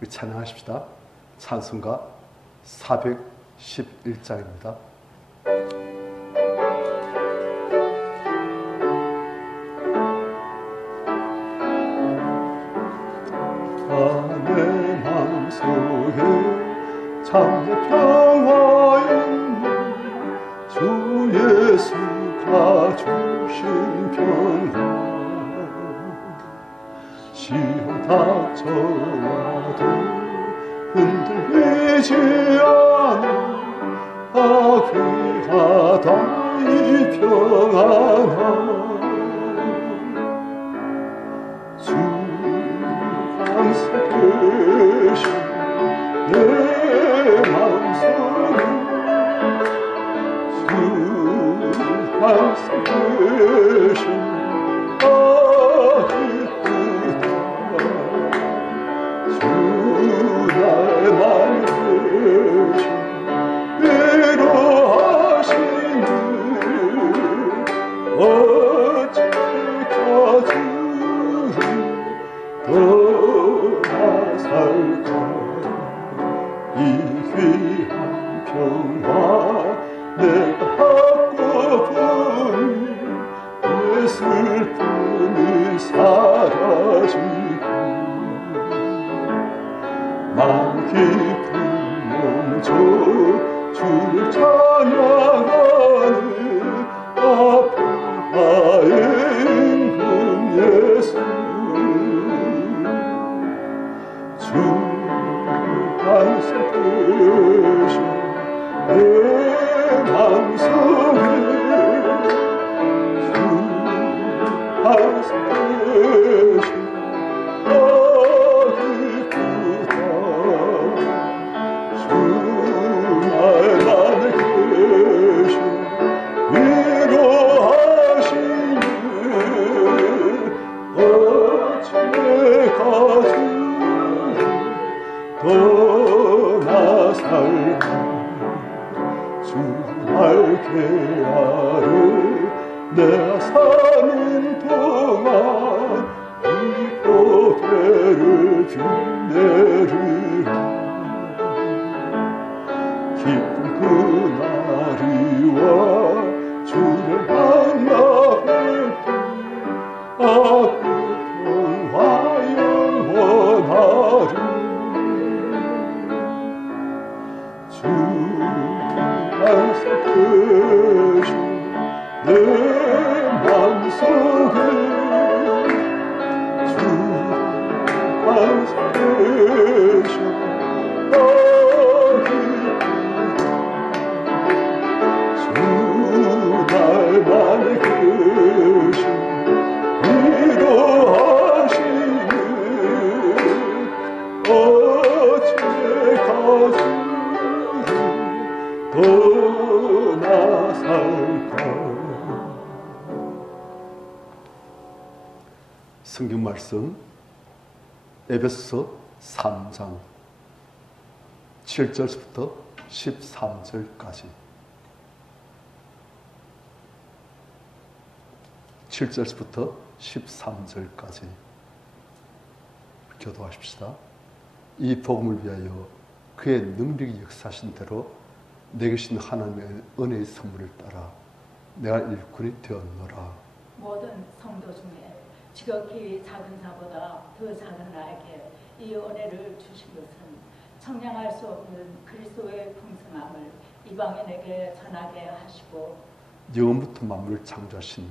우리 찬양하십시다. 찬송가 411장입니다. 내 마음속에 참된 평화 있는 주 예수가 주신 평화, 시험 닥쳐와도 흔들리지 않아 귀하다 이 평안함. 주 항상 계신 내 마음속에 주 항상 계신 기쁘다. 주 나의 맘에 계신 위로하시니 어찌까지 떠나 살까. 이 귀한 평화 내가 갖고보니 내 슬픔이 사라지고 마음 깊은 영조 주를 찬양하네. 아프다의 임금 예수 주 항상 계신 내 마음속에 주 항상 계신 기쁘다. 주 나의 맘에 계신 위로하시니 어찌까지 떠나 살까. 주 알게 하루 내가 사는 동안 이 고개를 빛내리라. 기쁜 그날이 와 주를 만나 뵐때 그 평화 영원하리. 주 항상 계신 내 맘속에 주 항상 계신 주 나의 맘에 계신 위로하시니 어찌까지 떠나 살까. 성경 말씀 에베소서 3장 7절부터 13절까지 7절부터 13절까지 교도하십시다. 이 복음을 위하여 그의 능력이 역사하신 대로 내게 주신 하나님의 은혜의 선물을 따라 내가 일꾼이 되었노라. 모든 성도 중에 지극히 작은 자보다 더 작은 나에게 이 은혜를 주신 것은 청량할 수 없는 그리스도의 풍성함을 이방인에게 전하게 하시고 영원부터 만물을 창조하신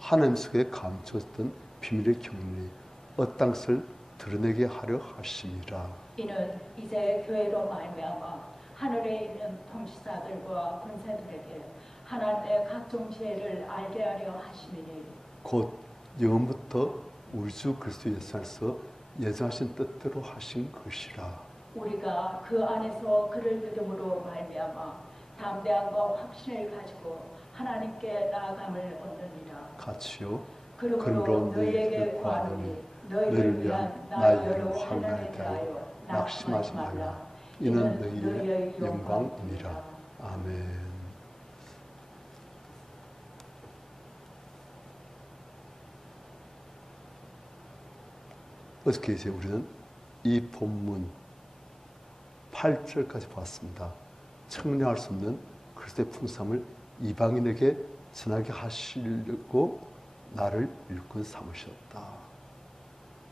하나님 속에 감추었던 비밀의 경륜이 엇땅을 드러내게 하려 하심이라. 이는 이제 교회로 말미암아 하늘에 있는 통치자들과 권세들에게 하나님의 각종 지혜를 알게 하려 하심이니 곧 영원부터 우리 주 그리스도 예수 안에서 예정하신 뜻대로 하신 것이라. 우리가 그 안에서 그를 믿음으로 말미암아 담대함과 확신을 가지고 하나님께 나아감을 얻느니라. 같이요. 그러므로 너희에게 구하노니 너희를 위한 나의 여러 환난에 대하여 낙심하지 말라. 이는 너희의 영광이니라. 아멘. 어떻게 해서 우리는 이 본문 8절까지 봤습니다. 청량할 수 없는 그리스도의 풍성함을 이방인에게 전하게 하시려고 나를 일꾼 삼으셨다.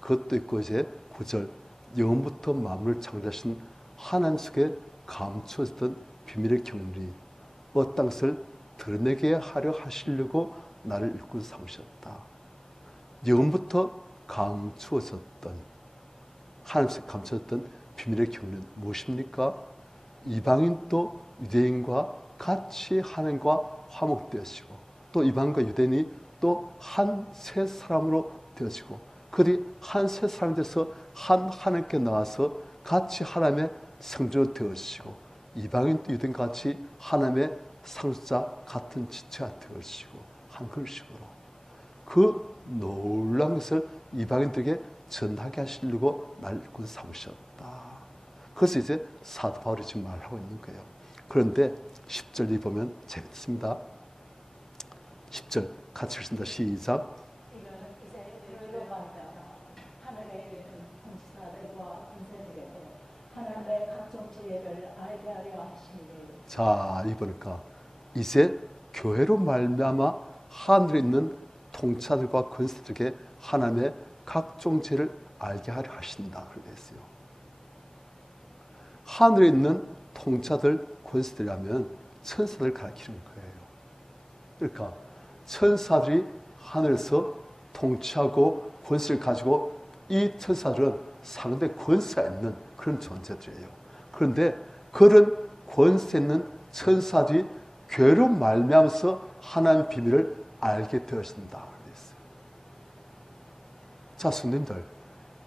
그것도 있고 이제 9절 영원부터 만물을 창조하신 하나님 속에 감추어졌던 비밀의 경륜이 땅을 드러내게 하려 하시려고 나를 일꾼 삼으셨다. 영원부터 감추어졌던 하나님 속에 감추어졌던 비밀의 경륜은 무엇입니까? 이방인도 유대인과 같이 하나님과 화목되어지고 또 이방인과 유대인이 또 한 세 사람으로 되어지고 그들이 한 세 사람이 돼서 한 하나님께 나와서 같이 하나님의 성전으로 되어지고 이방인도 유대인 같이 하나님의 상속자 같은 지체가 되어지고 한 그런 식으로 그 놀라운 것을 이방인들에게 전하게 하시려고 날 일꾼 삼으셨다. 그래서 이제 사도 바울이 지금 말하고 있는 거예요. 그런데 10절이 보면 재밌습니다. 10절 같이 읽습니다. 시작. 자, 이 보니까 이제 교회로 말미암아 하늘에 있는 통치자들과 권세들에게 하나님의 각종 죄를 알게 하려 하신다. 그렇게 했어요. 하늘에 있는 통치자들, 권세들이라면 천사들을 가리키는 거예요. 그러니까 천사들이 하늘에서 통치하고 권세를 가지고 이 천사들은 상대 권세가 있는 그런 존재들이에요. 그런데 그런 권세 있는 천사들이 교회로 말미암아서 하나님의 비밀을 알게 되었습니다. 그랬어요. 자, 성도님들,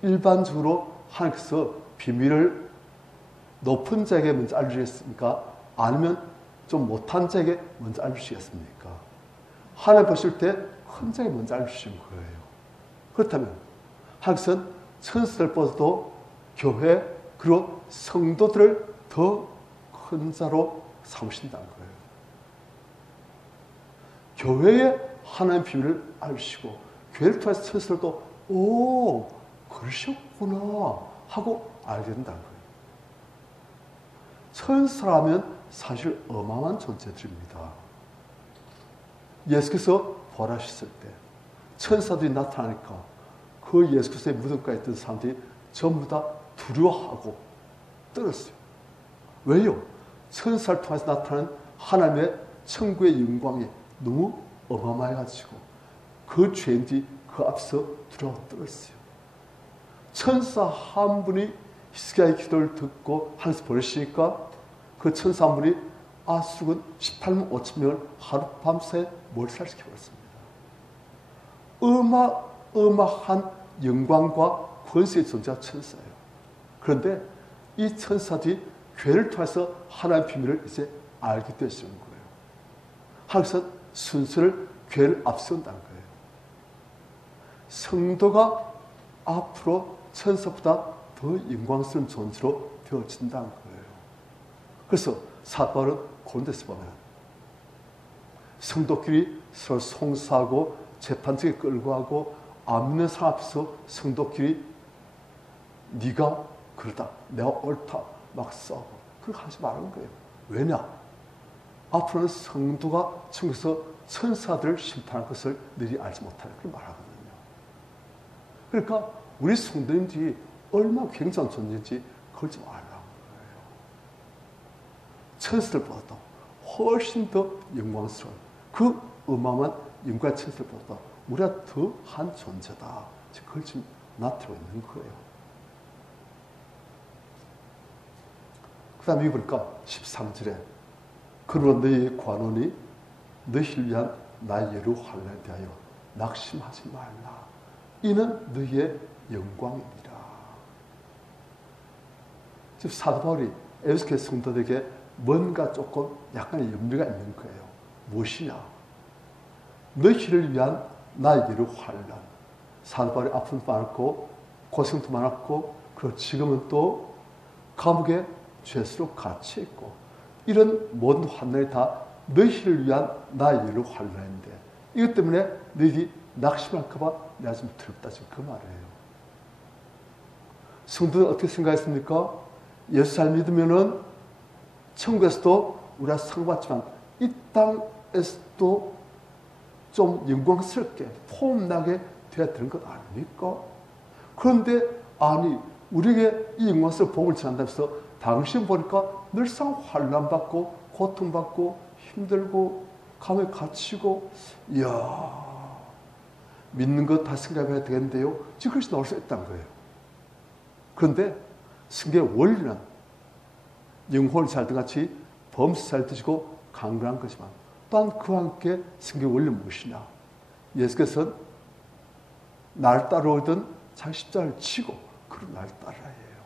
일반적으로 하나님께서 비밀을 높은 자에게 먼저 알려주시겠습니까? 아니면 좀 못한 자에게 먼저 알려주시겠습니까? 하나님 보실 때 큰 자에게 먼저 알려주신 거예요. 그렇다면 하나님께서는 천사들보다도 교회 그리고 성도들을 더 큰 자로 삼으신다는 거예요. 교회에 하나님의 비밀을 알시고 교회를 통해서 천사들도 오 그러셨구나 하고 알게 된다는 거예요. 천사라면 사실 어마어마한 존재들입니다. 예수께서 부활하셨을 때 천사들이 나타나니까 그 예수께서의 무덤가에 있던 사람들이 전부 다 두려워하고 떨었어요. 왜요? 천사를 통해서 나타나는 하나님의 천국의 영광이 너무 어마어마해가지고 그 죄인들이 그 앞서 두려워 떨었어요. 천사 한 분이 히스기야의 기도를 듣고 하늘에서 보내시니까 그 천사 한 분이 아수군 18만 5천 명을 하룻밤새 몰살시켜버렸습니다. 어마어마한 영광과 권세의 존재가 천사예요. 그런데 이 천사들이 교회를 통해서 하나님의 비밀을 이제 알게 되시는 거예요. 하나님께서 순서를 교회를 앞세운다는 거예요. 성도가 앞으로 천사보다 더 영광스러운 존재로 되어진다는 거예요. 그래서 사도 바울은 고린도에서 보면 성도끼리 서로 송사하고 재판장에 끌고 가고 안 믿는 사람 앞에서 성도끼리 네가 그러다 내가 옳다 막 싸우고 그렇게 하지 말라는 거예요. 왜냐? 앞으로는 성도가 천국에서 천사들을 심판할 것을 너희들이 알지 못하는 그렇게 말하거든요. 그러니까 우리 성도님들이 얼마나 굉장한 존재인지 그걸 좀 알라는 거예요. 천사들보다도 훨씬 더 영광스러운 그 어마어마한 영광의 천사들보다 우리가 더한 존재다. 그걸 지금 나타내고 있는 거예요. 그 다음에 여기 보니까 13절에 그러나 너희의 관원이 너희를 위한 나의 여러 환난에 대하여 낙심하지 말라. 이는 너희의 영광이니라. 지금 사도 바울이 에베소교회 성도들에게 뭔가 조금 약간의 염려가 있는 거예요. 무엇이냐? 너희를 위한 나의 여러 환난. 사도 바울이 아픔도 많았고 고생도 많았고 그리고 지금은 또 감옥에 죄수로 갇혀 있고 이런 모든 환난이 다 너희를 위한 나의 여러 환난인데 이것 때문에 너희들이 낙심할까 봐 내가 좀 두렵다 지금 그 말이에요. 성도는 어떻게 생각했습니까? 예수 잘 믿으면은 천국에서도 우리가 상받지만 이 땅에서도 좀 영광스럽게 폼나게 되어야 되는 것 아닙니까? 그런데 아니 우리에게 이 영광스러운 복을 전한다면서 당신 보니까 늘상 환난받고 고통받고 힘들고 감에 갇히고 이야 믿는 것 다 생각해야 되겠는데요. 지금 그것이 나올 수 있다는 거예요. 그런데 성경의 원리는 영혼을 살던 같이 범수 잘 드시고 강건한 거지만 또한 그와 함께 성경의 원리는 무엇이냐. 예수께서는 날 따라오던 자기 십자가를 치고 그를 날 따라야 해요.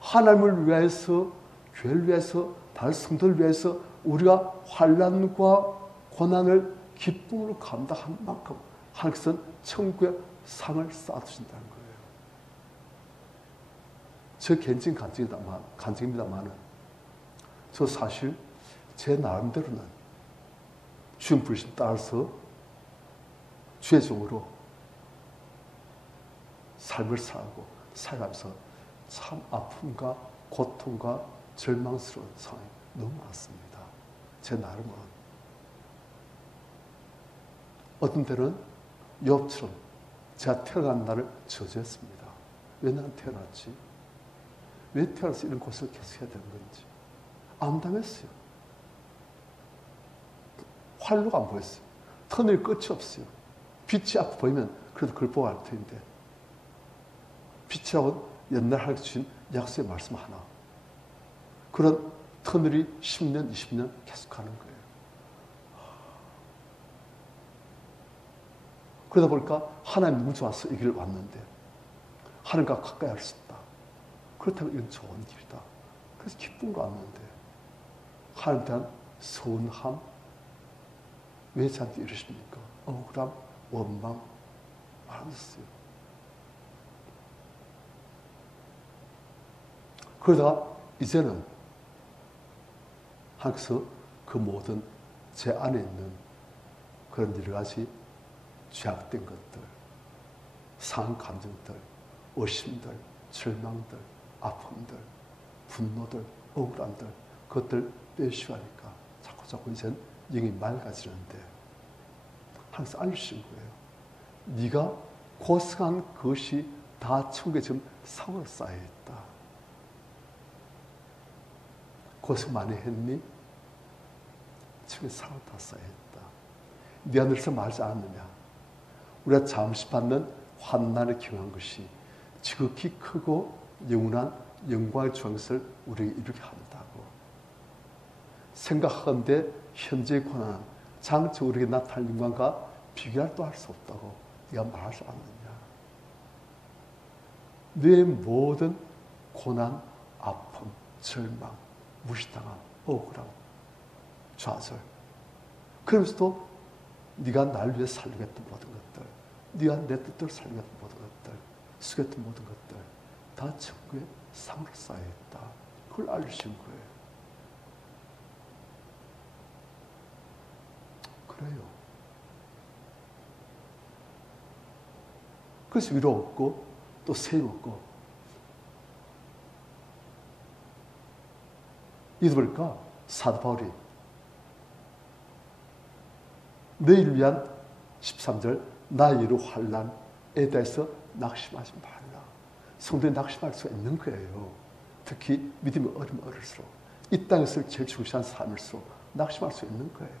하나님을 위해서 교회를 위해서 다른 성도를 위해서 우리가 환난과 고난을 기쁨으로 감당한 만큼 하나님께서는 천국의 상을 쌓아주신다는 거예요. 저 개인적인 간증입니다만 저 사실 제 나름대로는 주님 부르심 따라서 주의 종으로 삶을 살아가면서 참 아픔과 고통과 절망스러운 상황이 너무 많습니다. 제 나름은. 어떤 때는 욥처럼 제가 태어난 날을 저주했습니다. 왜 난 태어났지? 왜 태어나서 이런 고생을 계속 해야 되는 건지. 암담했어요. 활로가 안 보였어요. 터널 끝이 없어요. 빛이 앞에 보이면 그래도 그걸 보고 알 텐데. 빛이라고 옛날 하나님께서 주신 약속의 말씀 하나. 그런 터널이 10년, 20년 계속 가는 거예요. 그러다 보니까 하나님 너무 좋아서 이 길을 왔는데 하나님과 가까이 할 수 있다. 그렇다면 이건 좋은 길이다. 그래서 기쁨으로 왔는데 하나님에 대한 서운함, 왜 저한테 이러십니까? 억울함, 원망 많았어요. 그러다가 이제는 하나님께서 그 모든 제 안에 있는 그런 여러 가지 죄악된 것들, 상한 감정들, 의심들, 절망들, 아픔들, 분노들, 억울함들, 그것들 빼쉬하니까 자꾸 이젠 영이 맑아지는데 항상 알려주신 거예요. 네가 고생한 것이 다 천국에 지금 상으로 쌓여있다. 고생 많이 했니? 천국에 상으로 다 쌓여있다. 네가 늘상 말하지 않느냐? 우리가 잠시 받는 환난을 경험한 것이 지극히 크고 영원한 영광의 주황것을 우리에게 이루게 한다고. 생각하건대 현재의 고난은 장차 우리에게 나타날 영광과 비교할도 할 수 없다고 네가 말하지 않느냐. 네 모든 고난, 아픔, 절망, 무시당함, 억울함, 좌절. 그러면서도 네가 날 위해 살리겠던 모든 것들, 네가 내 뜻대로 살리겠던 모든 것들, 쓰겠던 모든 것들 다 천국에 상으로 쌓여있다. 그걸 알려주신 거예요. 그래요. 그래서 위로 얻고 또 세임 얻고 이도 보니까 사도 바울이 너희를 위한 13절 나의 이루 환난에 대해서 낙심하지 말라. 성도에 낙심할 수가 있는 거예요. 특히 믿음이 어리면 어릴수록 이 땅에서 제일 중시한 삶일수록 낙심할 수 있는 거예요.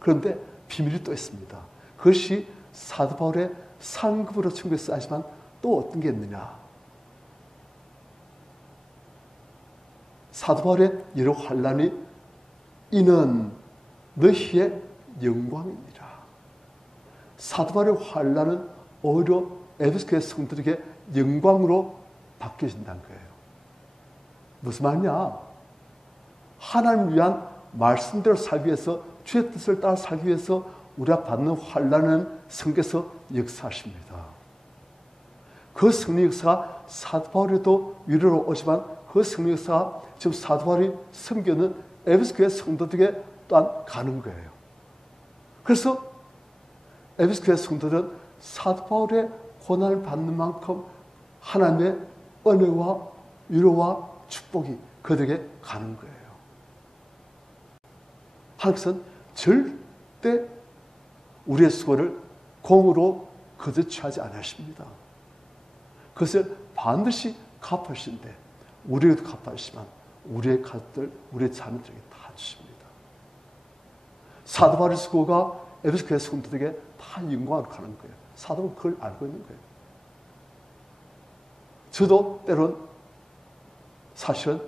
그런데 비밀이 또 있습니다. 그것이 사도 바울의 상급으로 천국에 쌓이지만 또 어떤 게 있느냐. 사도 바울의 여러 환난이 이는 너희의 영광이니라. 사도 바울의 환난은 오히려 에베소 교회 성도들에게 영광으로 바뀌어진다는 거예요. 무슨 말이냐? 하나님을 위한 말씀대로 살기 위해서 주의 뜻을 따라 살기 위해서 우리가 받는 환난은 성경에서 역사하십니다. 그 성령 역사가 사도 바울에도 위로로 오지만 그 성령 역사가 지금 사도 바울이 섬기는 에베소 교회 성도들에게 또한 가는 거예요. 그래서 에베소 교회 성도들은 사도 바울의 고난을 받는 만큼 하나님의 은혜와 위로와 축복이 그들에게 가는 거예요. 하나님께서는 절대 우리의 수고를 공으로 거저 취하지 않으십니다. 그것을 반드시 갚으신데 우리에게도 갚으시지만 우리의 가족들, 우리의 자녀들에게 다 주십니다. 사도 바울의 수고가 에베소 교회 성도들에게 다 영광으로 가는 거예요. 사도는 그걸 알고 있는 거예요. 저도 때론 사실은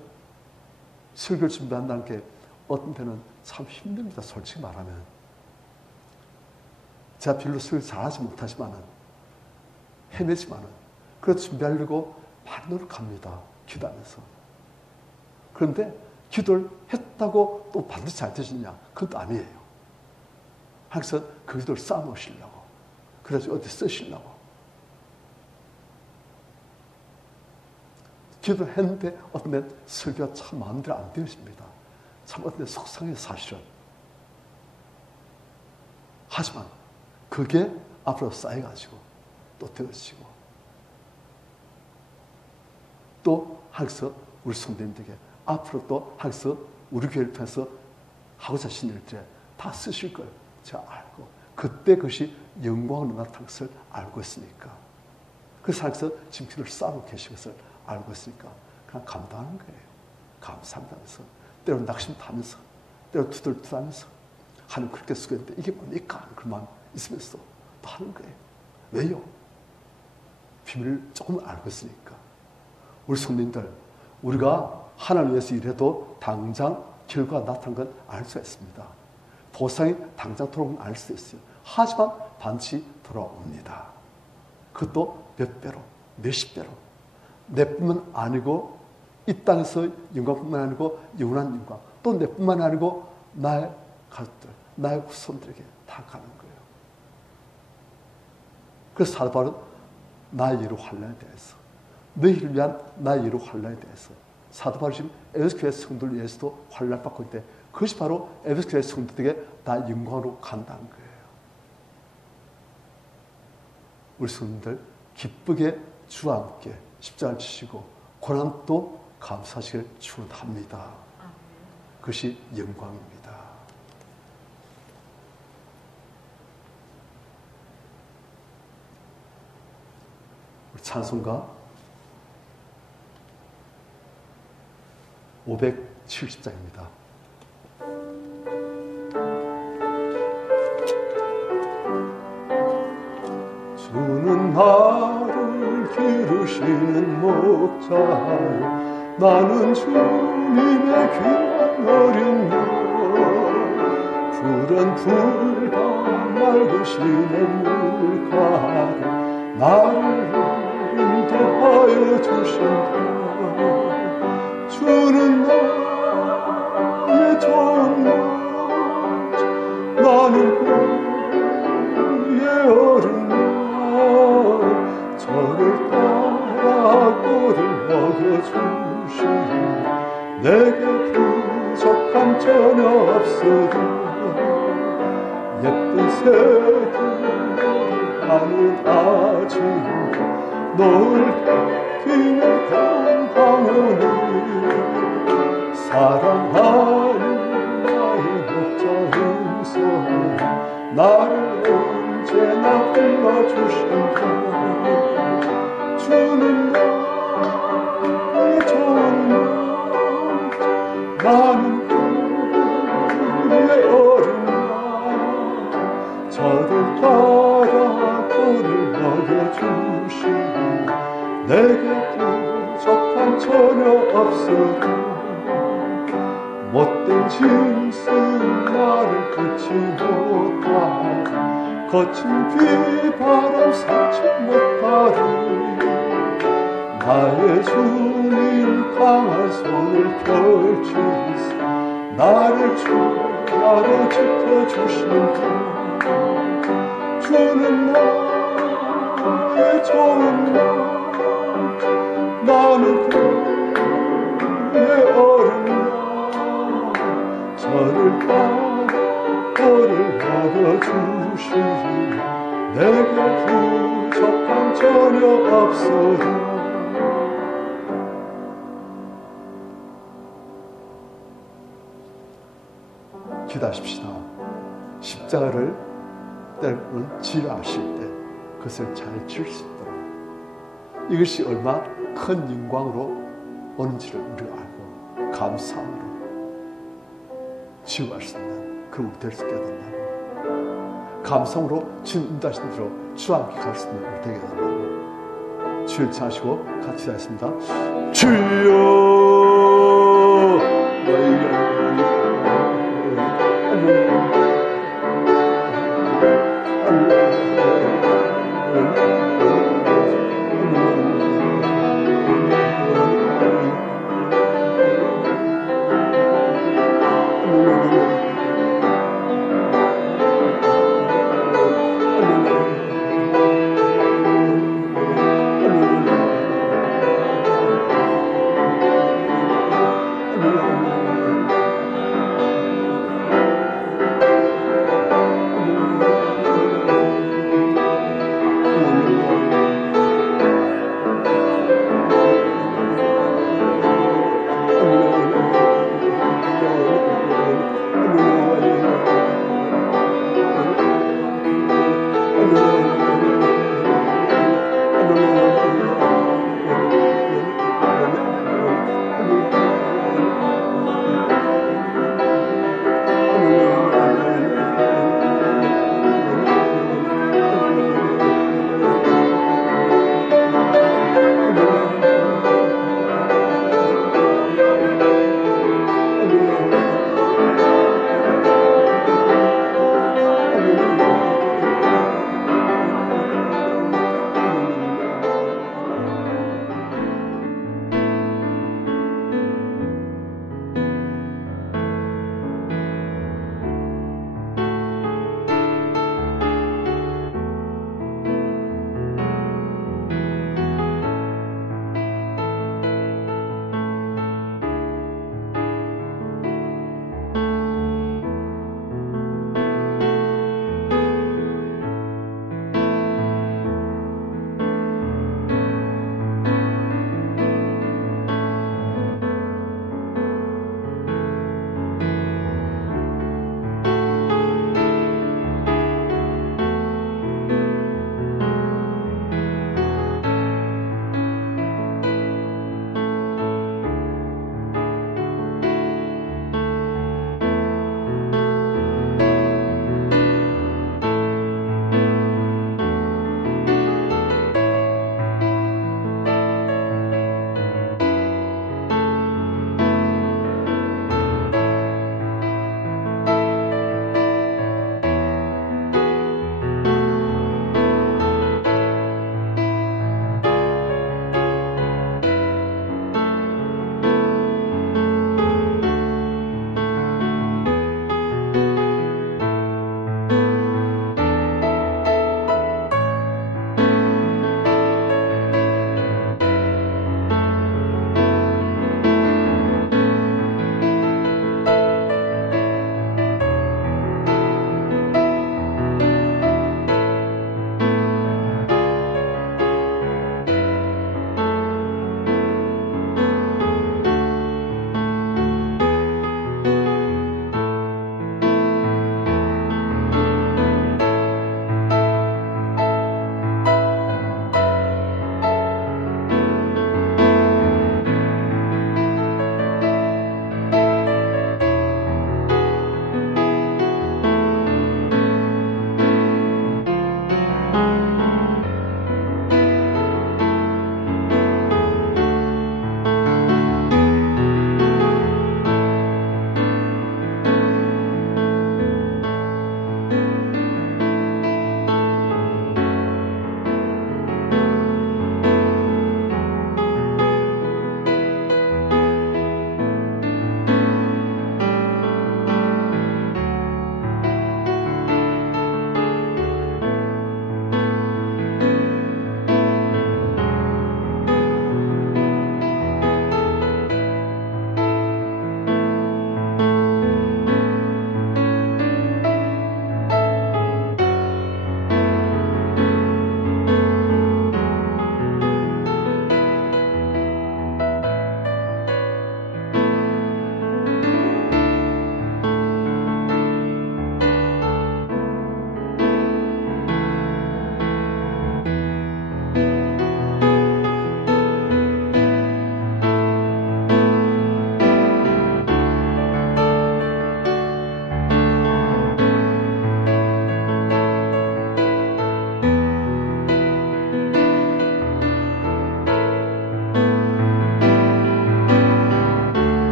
설교를 준비한다는 게 어떤 때는 참 힘듭니다. 솔직히 말하면. 제가 별로 설교 잘하지 못하지만은, 헤매지만은, 그래서 준비하려고 많이 노력합니다. 기도하면서. 그런데 기도를 했다고 또 반드시 잘 되시냐? 그건 또 아니에요. 항상 그 기도를 쌓아놓으시려고. 그래서 어디 쓰시려고. 기도를 했는데 어떤 데 설교가 참 마음대로 안 되어집니다. 참 어떤 데 속상해요, 사실은. 하지만 그게 앞으로 쌓여가지고 또 되어지고 또 하면서 우리 성도님들에게 앞으로 또 하면서 우리 교회를 통해서 하고자 하신 일들에 다 쓰실 걸 제가 알고 그때 그것이 영광으로 나타날 것을 알고 있으니까 그래서 하면서 지금 기도를 쌓고 계신 것을 알고 있으니까 그냥 감당하는 거예요. 감사합니다 하면서 때로는 낙심하면서 때로는 투덜투덜하면서 하나님 그렇게 수고했는데 이게 뭡니까? 그런 마음 있으면서 또 하는 거예요. 왜요? 비밀을 조금 알고 있으니까. 우리 성도님들, 우리가 하나님 위해서 일해도 당장 결과가 나타나는 건 알 수가 있습니다. 보상이 당장 돌아오는 건 알 수 있어요. 하지만 반드시 돌아옵니다. 그것도 몇 배로, 몇십 배로. 내뿐만 아니고 이 땅에서 영광뿐만 아니고 영원한 영광, 또 내뿐만 아니고 나의 가족들, 나의 후손들에게 다 가는 거예요. 그래서 사도 바울은 나의 예로 환난에 대해서, 너희를 위한 나의 예로 환난에 대해서 사도 바울이 지금 에베소 교회 성도를 위해서도 환난을 받고 있는데 그것이 바로 에베소 교회 성도들에게 다 영광으로 간다는 거예요. 우리 성도들 기쁘게 주와 함께 십자가를 지시고 고난도 감사하시길 축원합니다. 그것이 영광입니다. 우리 찬송가 570장입니다. 주는 나를 기르시는 목자요 나는 주님의 귀한 어린 양 푸른 풀과 맑으시는 물가로 나를 인도하여 주신다. 주는 나의 좋은 목자 나는 그의 어린 양 저를 따라 꼴을 먹여주시니 내게 부족함 전혀 없으리 예쁜 새들 하는 아침 노을 기는 강황오니 사랑하는 나의 목자인 손 나를 언제나 불러주신다. 주는 나의 좋은 목자 나는 그의 어린 양 저를 따라 꼴을 먹여주시니 내게 부족함 전혀 없으리 못된 짐승 나를 끊지 못하리 거친 비바람 삼지 못하리 나의 주님 강한 손을 펼치사 나를 주야로 지켜주신다. 주는 나의 좋은 양 나는 그의 어린 양 저를 따라 꼴을 먹여주시니 내게 부족함 전혀 없으리 기도하십시다. 십자가를 때로는 지려 하실 때 그것을 잘 지을 수 있도록, 이것이 얼마나 큰 영광으로 오는지를 우리가 알고 감사함으로 지어갈 수 있는 그 우리 될 수 있게 해달라고, 감성으로 주님 인도하신 대로 주와 함께 갈 수 있는 우리 되게 해달라고 주를 찬양하시고 같이 하겠습니다. 주여